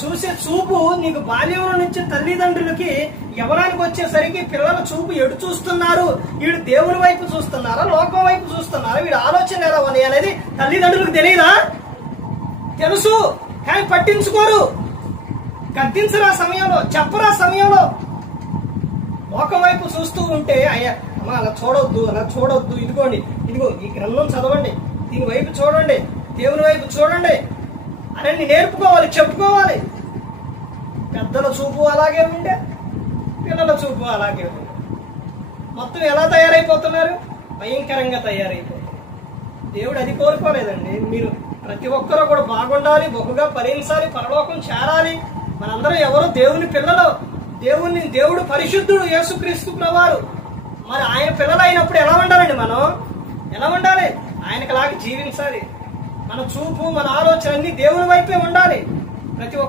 చూసే చూపు నీకు బాల్యంలో నుంచి తల్లిదండ్రులకి యవనానికి వచ్చేసరికి పిల్లల చూపు ఎటు చూస్తున్నారు, వీడు దేవుని వైపు చూస్తున్నారా లోకం వైపు చూస్తున్నారా, వీడి ఆలోచన ఎలా ఉంది అనేది తల్లిదండ్రులకు తెలియదా? తెలుసు, కానీ పట్టించుకోరు. గద్దించరా సమయంలో, చెప్పరా సమయంలో. లోకం వైపు చూస్తూ ఉంటే అయ్యా అమ్మా అలా చూడొద్దు, అలా చూడొద్దు, ఇదిగోండి ఇదిగో ఈ గ్రంథం చదవండి, దీని వైపు చూడండి, దేవుని వైపు చూడండి అని నేర్పుకోవాలి, చెప్పుకోవాలి. పెద్దల చూపు అలాగే ఉండే, పిల్లల చూపు అలాగే ఉండే. మొత్తం ఎలా తయారైపోతున్నారు? భయంకరంగా తయారైపోతున్నారు. దేవుడు అది కోరుకోలేదండి. మీరు ప్రతి ఒక్కరూ కూడా బాగుండాలి, బహుగా ఫలించాలి, పరలోకం చేరాలి. మనందరం ఎవరో దేవుని పిల్లలు. దేవుడు పరిశుద్ధుడు, యేసుక్రీస్తు ప్రభువారు. మరి ఆయన పిల్లలు అయినప్పుడు ఎలా ఉండాలండి? మనం ఎలా ఉండాలి? ఆయనకు లాగా జీవించాలి. మన చూపు, మన ఆలోచన అన్ని దేవుని వైపే ఉండాలి. ప్రతి ఒక్క